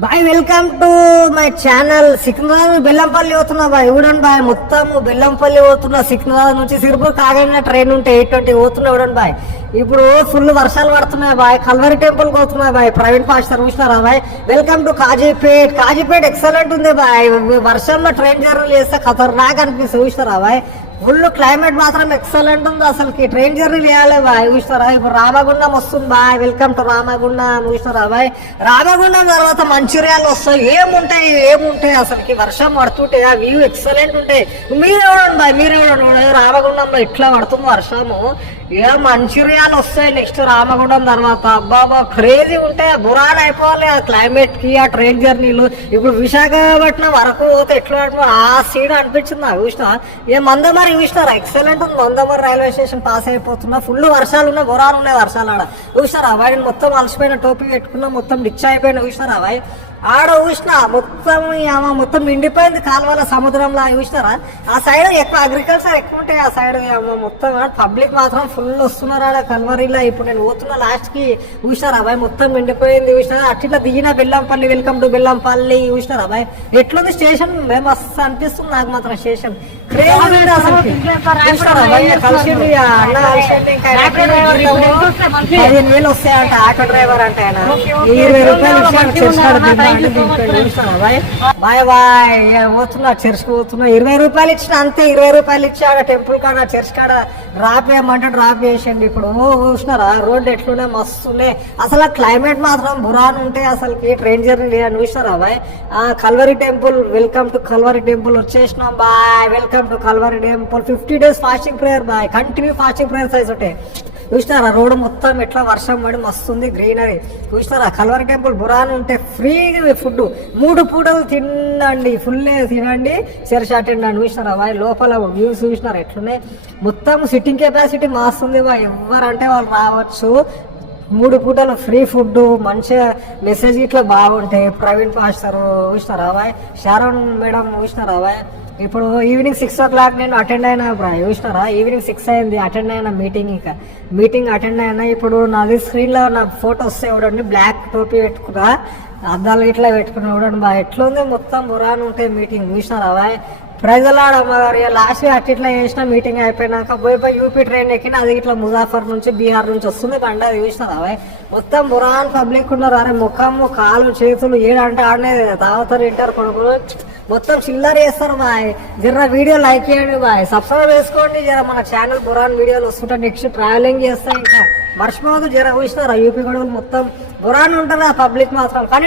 Bye welcome to my channel. Secunderabad Bellampalli పోతున్నా బాయ్. చూడండి బాయ్, మొత్తం బెల్లంపల్లి పోతున్నా. సికింద్రాబాద్ నుంచి సిరిపూర్ కాగైనా ట్రైన్ ఉంటే 8:20 పోతున్నా. చూడండి బాయ్, ఇప్పుడు ఫుల్ వర్షాలు పడుతున్నాయి బాయ్. కల్వరి టెంపుల్ పోతున్నాయి బాయ్. ప్రైవేట్ పాస్టర్ చూసినారా బాయ్. Welcome to Kazipet. Kazipet excellent ఉంది బాయ్. వర్షంలో ట్రైన్ జర్నీ చేస్తే ఖతర్నాక్ అనిపిస్తుంది. చూసినారా బాయ్, ఫుల్ క్లైమేట్ మాత్రం ఎక్సలెంట్ ఉంది. అసలుకి ట్రైన్ జర్నీ చేయాలి బాయ్. చూస్తారా, ఇప్పుడు రామగుండం వస్తుంది బాయ్. Welcome to Ramagundam. చూస్తారా బాయ్, రామగుండం తర్వాత మంచిర్యాలు వస్తాయి. ఏముంటాయి అసలుకి వర్షం పడుతుంటే ఆ వ్యూ ఎక్సలెంట్ ఉంటాయి. మీరెవడండి బాయ్, మీరెవడండి రామగుండంలో ఇట్లా పడుతుంది వర్షము. మంచిర్యాలు వస్తాయి నెక్స్ట్ రామగుండం తర్వాత. అబ్బాబా క్రేజీ ఉంటాయి. బురాన్ అయిపోవాలి ఆ క్లైమేట్ కి, ఆ ట్రైన్ జర్నీలు. ఇప్పుడు విశాఖపట్నం వరకు పోతే ఎట్లా ఆ సీన్ అనిపించింది నాకు. చూసినా మందమరి చూసినారా, ఎక్సలెంట్ ఉంది. మందమరి రైల్వే స్టేషన్ పాస్ అయిపోతున్నా. ఫుల్ వర్షాలు ఉన్నాయి, బురాన్ ఉన్నాయి వర్షాలు ఆడ. చూసినారా బాయ్, మొత్తం అలసిపోయిన టోపీ పెట్టుకున్నా, మొత్తం డిచ్ అయిపోయినా. చూసినారా బాయ్, ఆడ చూసినా మొత్తం నిండిపోయింది కాలువల సముద్రంలో. చూసినారా, ఆ సైడ్ ఎక్కువ అగ్రికల్చర్ ఎక్కువ ఉంటాయి. ఆ సైడ్ మొత్తం పబ్లిక్ మాత్రం ఫుల్ వస్తున్నారు ఆడ కల్వరిలో. ఇప్పుడు నేను పోతున్నా లాస్ట్ కి. చూసినారా బాయ్, మొత్తం నిండిపోయింది. చూసినారా, అట్లా దిగిన బెల్లంపల్లి. Welcome to Bellampalli. చూసినారా బాయ్, ఎట్లుంది స్టేషన్. మస్తు అనిపిస్తుంది నాకు మాత్రం స్టేషన్. అసలు కలిసింది అన్న, కలిసింది. ఇంకా 15,000 వస్తాయంట ఆటో డ్రైవర్ అంటే. ఆయన 20 రూపాయలు ఇచ్చాడు. బాయ్ బాయ్ పోతున్నా, చర్చ్ పోతున్నా. 20 రూపాయలు ఇచ్చిన అంతే. 20 రూపాయలు ఇచ్చాడ టెంపుల్ కాడ, చర్చ్ కాడ డ్రాప్ చేయమంటే డ్రాప్ చేసేయండి. ఇప్పుడు చూసినారా రోడ్డు ఎట్లున్నాయి, మస్తున్నాయి. అసలు క్లైమేట్ మాత్రం బురాన్ ఉంటాయి అసలుకి. ట్రైన్ జర్నీ చూసినారా బాయ్. Calvary temple. Welcome to Calvary temple వచ్చేసినాం బాయ్. Welcome to Calvary temple. 50 days fasting prayer బాయ్. కంటిన్యూ ఫాస్టింగ్ ప్రేయర్ సైజ్ ఉంటాయి. చూసినారా రోడ్డు మొత్తం ఎట్లా వర్షం పడి మస్తుంది గ్రీనరీ. చూసినారా కల్వరి టెంపుల్ బురాన్ ఉంటే ఫ్రీ ఫుడ్ 3 పూటలు తినండి, ఫుల్ తినండి, చర్చ్ అటెండ్ అండి. చూసినారా బాయ్, లోపల వ్యూస్ చూసినారా ఎట్లున్నాయి. మొత్తం సిట్టింగ్ కెపాసిటీ మాస్తుంది బాయ్. ఎవరంటే వాళ్ళు రావచ్చు. 3 పూటలు ఫ్రీ ఫుడ్, మంచిగా మెసేజ్ ఇట్లా బాగుంటాయి. ప్రవీణ్ పాస్టర్ చూసినారా బాయ్. శారోన్ మేడం చూసినారా బాయ్. ఇప్పుడు ఈవినింగ్ 6 o'clock నేను అటెండ్ అయినా బ్రా. చూసినారా, ఈవినింగ్ 6 అయింది, అటెండ్ అయినా మీటింగ్ అటెండ్ అయినా. ఇప్పుడు నాది స్క్రీన్ లో నా ఫోటో వస్తే చూడండి, బ్లాక్ టోపీ పెట్టుకున్నా, అద్దాలు ఇట్లా పెట్టుకున్నా. చూడండి బాయ్, ఎట్లుంది మొత్తం బురాన్ ఉంటాయి మీటింగ్. చూసినారా బాయ్, ప్రజలాడ లాస్ట్ అట్లా చేసిన మీటింగ్ అయిపోయినాక పోయి యూపీ ట్రైన్ ఎక్కిన. అది ఇట్లా ముజాఫర్ నుంచి బీహార్ నుంచి వస్తుంది బండి. అది చూసినారా బాయ్, మొత్తం బురాన్ పబ్లిక్ ఉన్నారు. అరే ముఖము కాలు చేతులు ఏడంటే ఆడనే తాగుతారు, ఇంటారు, కొడుకులు మొత్తం చిల్లర చేస్తారు బాయ్. జర వీడియో లైక్ చేయండి బాయ్, సబ్స్క్రైబ్ చేసుకోండి. జర మన ఛానల్ బురాన్ వీడియోలు వస్తుంటే నెక్స్ట్ ట్రావెలింగ్ చేస్తాయి. ఇంకా మర్చిపోవద్దు. జర చూసినారా యూపీ గొడవలు మొత్తం బురాన్ ఉంటారు ఆ పబ్లిక్ మాత్రం. కానీ